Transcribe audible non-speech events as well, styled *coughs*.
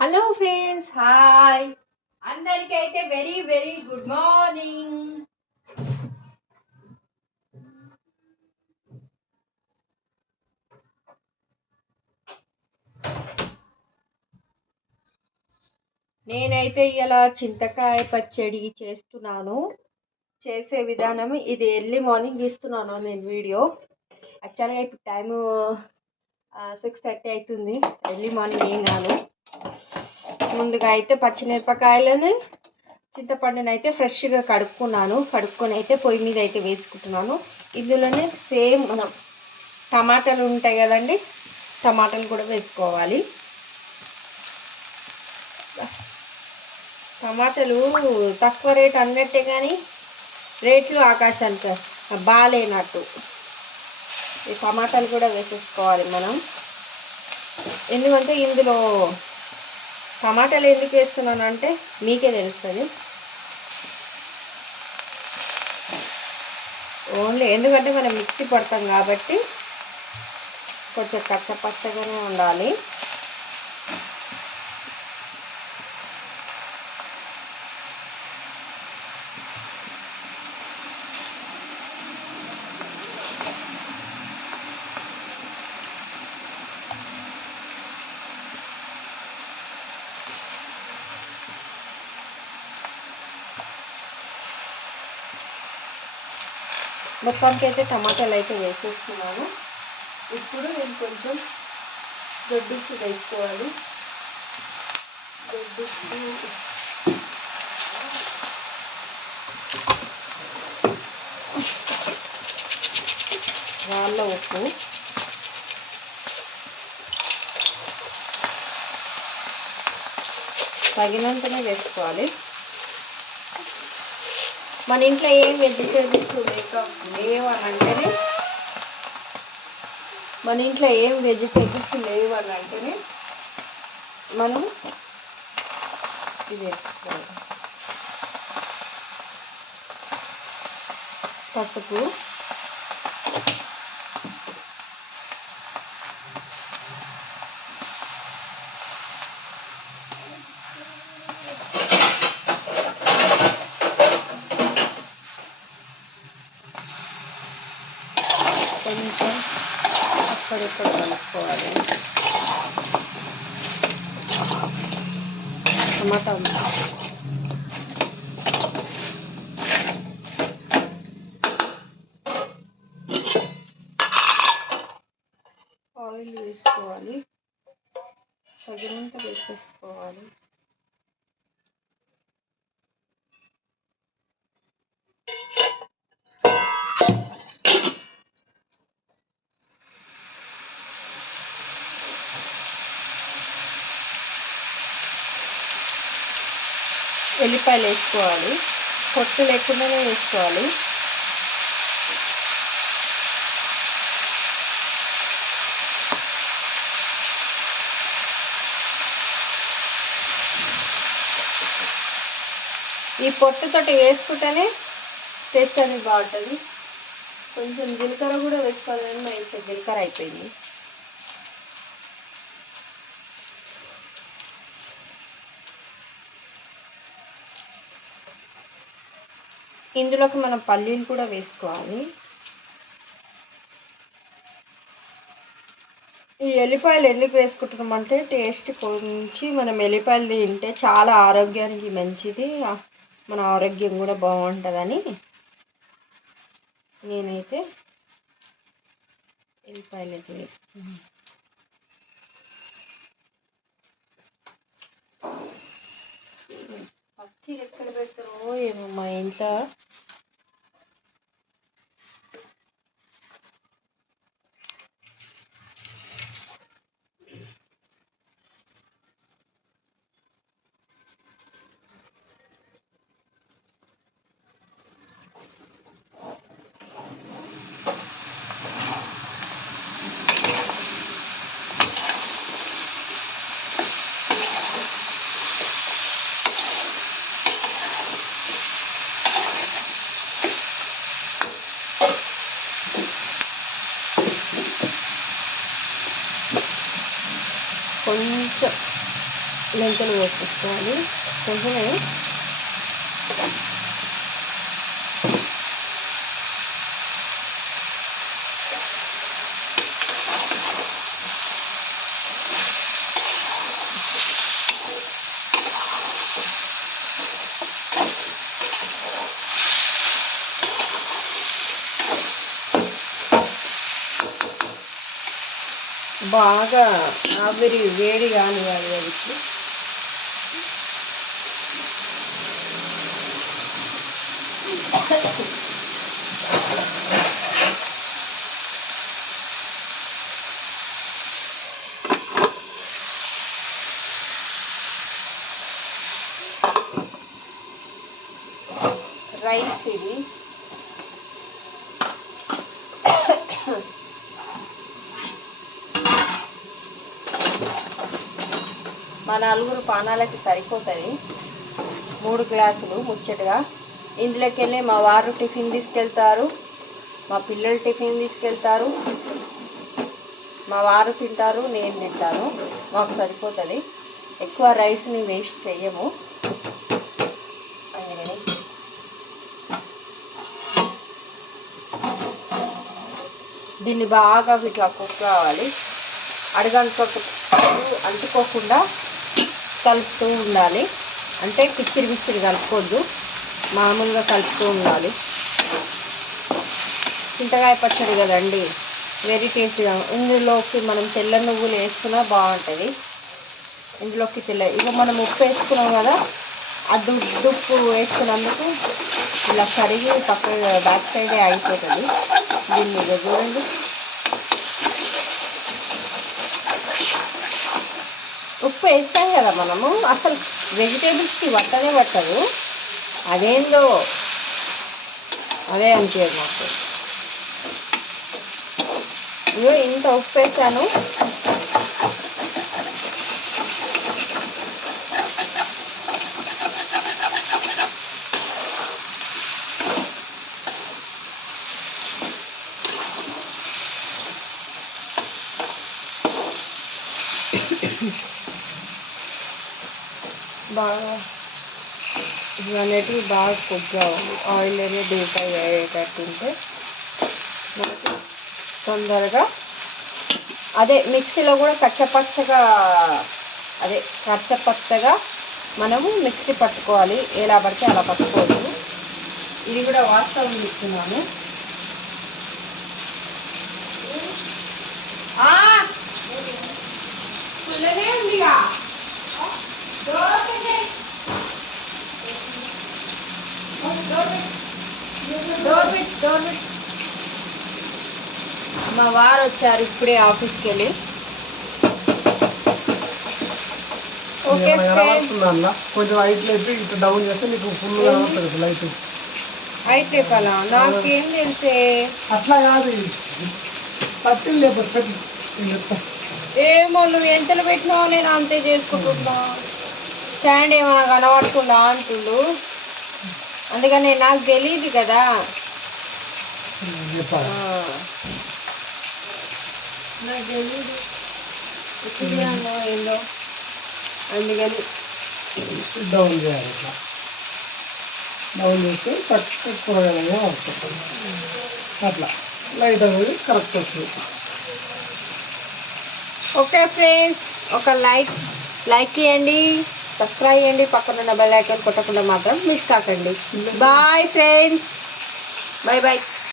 Hello friends hi అందరికీ అయితే very very good morning నేనైతే ఇలా చింతకాయ పచ్చడి చేస్తున్నాను. చేసే విధానం ఇది ఎర్లీ మార్నింగ్ ఇస్తున్నాను నేను వీడియో యాక్చువల్గా ఇప్పుడు టైము సిక్స్ థర్టీ అవుతుంది. ఎర్లీ మార్నింగ్ ఏం కాను ముందుగా అయితే పచ్చిమిరపకాయలను చింతపండుని అయితే ఫ్రెష్గా కడుక్కున్నాను. కడుక్కొని అయితే పొయ్యి మీద అయితే వేసుకుంటున్నాను. ఇందులోనే సేమ్ మనం టమాటాలు ఉంటాయి కదండి టమాటాలు కూడా వేసుకోవాలి. టమాటాలు తక్కువ రేట్ అన్నట్టే కానీ రేట్లు ఆకాశానికి బాగాలేనట్టు ఈ టమాటాలు కూడా వేసేసుకోవాలి మనం. ఎందుకంటే ఇందులో టమాటాలు ఎందుకు వేస్తున్నాను అంటే మీకే తెలుస్తుంది. ఓన్లీ ఎందుకంటే మనం మిక్సీ పడతాం కాబట్టి కొంచెం పచ్చ పచ్చగానే ఉండాలి. మొత్తానికి అయితే టమాటాలు అయితే వేసేస్తున్నాను. ఇప్పుడు నేను కొంచెం దొడ్డుప్పు వేసుకోవాలి. దొడ్డుప్పు రాళ్ళ ఉప్పు. తగినంతనే వేసుకోవాలి. మన ఇంట్లో ఏం వెజిటేబుల్స్ లేక లేవనంటేనే అంటేనే మన ఇంట్లో ఏం వెజిటేబుల్స్ లేవు అని అంటేనే మనం ఇది వేసుకోవాలి. పసుపు కొంచెం అక్కడిక్కడ కలుపుకోవాలి. టమాటా ఆయిల్ వేసుకోవాలి. తగినంత వేసేసుకోవాలి. ఎల్లిపాయలు వేసుకోవాలి. పొట్టు లేకుండానే వేసుకోవాలి. ఈ పొట్టుతోటి వేసుకుంటేనే టేస్ట్ అనేది బాగుంటుంది. కొంచెం జీలకర్ర కూడా వేసుకోవాలని మా ఇంట్లో జీలకర్ర అయిపోయింది. ఇందులోకి మనం పల్లీలు కూడా వేసుకోవాలి. ఈ ఎల్లిపాయలు ఎందుకు వేసుకుంటున్నాం అంటే టేస్ట్ కొంచెం మనం ఎల్లిపాయలు తింటే చాలా ఆరోగ్యానికి మంచిది. మన ఆరోగ్యం కూడా బాగుంటుందని నేనైతే ఎల్లిపాయలు అయితే వేసుకున్నాను. పచ్చి ఎక్కడ పెడతారో ఏమో మా ఇంట్లో కొంచెం మెంతులు వేసుకోవాలి కొంచెమే బాగా ఆవిరి వేడి కానివ్వాలి అది. రైస్ ఇది మా నలుగురు పానాలకి సరిపోతుంది. మూడు గ్లాసులు ముచ్చటగా. ఇందులోకి వెళ్ళి మా వారు టిఫిన్ తీసుకెళ్తారు. మా పిల్లలు టిఫిన్ తీసుకెళ్తారు. మా వారు తింటారు నేను తింటాను. మాకు సరిపోతుంది. ఎక్కువ రైస్ని వేస్ట్ చేయము అందుకని దీన్ని బాగా ఇట్లా కుక్ కావాలి. అడగంటుకు అంటుకోకుండా కలుపుతూ ఉండాలి. అంటే కిచ్చిరి కిచ్చిరి కలుపుకోవద్దు మామూలుగా కలుపుతూ ఉండాలి. చింతకాయ పచ్చడి కదండి. వెరీ టేస్టీగా ఇందులోకి మనం తెల్ల నువ్వులు వేసుకున్నా బాగుంటుంది. ఇందులోకి తెల్ల ఇక మనం ఉప్పు వేసుకున్నాం కదా ఆ దుడ్డు ఉప్పు వేసుకున్నందుకు ఇలా కరిగి పక్క బ్యాక్ సైడే అయిపోతుంది. దీన్ని చూడండి. ఉప్పు వేస్తాం కదా మనము. అసలు వెజిటేబుల్స్కి పట్టనే పట్టదు అదేందో అదే అనిపించదు నాకు. ఇగో ఇంత ఉప్పు వేసాను. *coughs* బాగా ఇవి అనేటివి బాగా కొద్దిగా ఆయిల్ అనేది డీప్ అయ్యేటట్టు ఉంటే మనకి తొందరగా అదే మిక్సీలో కూడా కచ్చపచ్చగా అదే కచ్చపచ్చగా మనము మిక్సీ పట్టుకోవాలి. ఎలా పడితే అలా పట్టుకోవచ్చు. ఇది కూడా వాస్తవం ఇస్తున్నాను పుల్లనే మా వారు వచ్చారు ఇప్పుడే ఆఫీస్కి వెళ్ళి ఓకే కొంచెం హైట్ లేపి ఇటు డౌన్ చేస్తే నీకు ఫుల్ కనబడుతుంది లైట్ అయితే పలా నాకేం తెలిసే? అట్లా కాదు. పట్టిల్ లేపరు పెట్టి. చెప్తా ఏమో నువ్వు ఎంతలో పెట్టినావో? నేను అంతే చేసుకుంటున్నా. స్టాండ్ ఏమైనా కనబడకుండా అంటుండు. అందుకని నాకు తెలియదు కదా. నాకు తెలియదు ఏందో. అందుకని. డౌన్ చేయాలి ఇట్లా. డౌన్ చేస్తే కరెక్ట్ కూరగాయలు వస్తుంది అట్లా. లైట్ అనేది కరెక్ట్ వస్తుంది. ఓకే ఫ్రెండ్స్ ఒక లైక్ లైక్ చేయండి. సబ్స్క్రైబ్ చేయండి పక్కన ఉన్న బెల్ ఐకాన్ కొట్టకుండా మాత్రం మిస్ కాకండి. Bye friends bye bye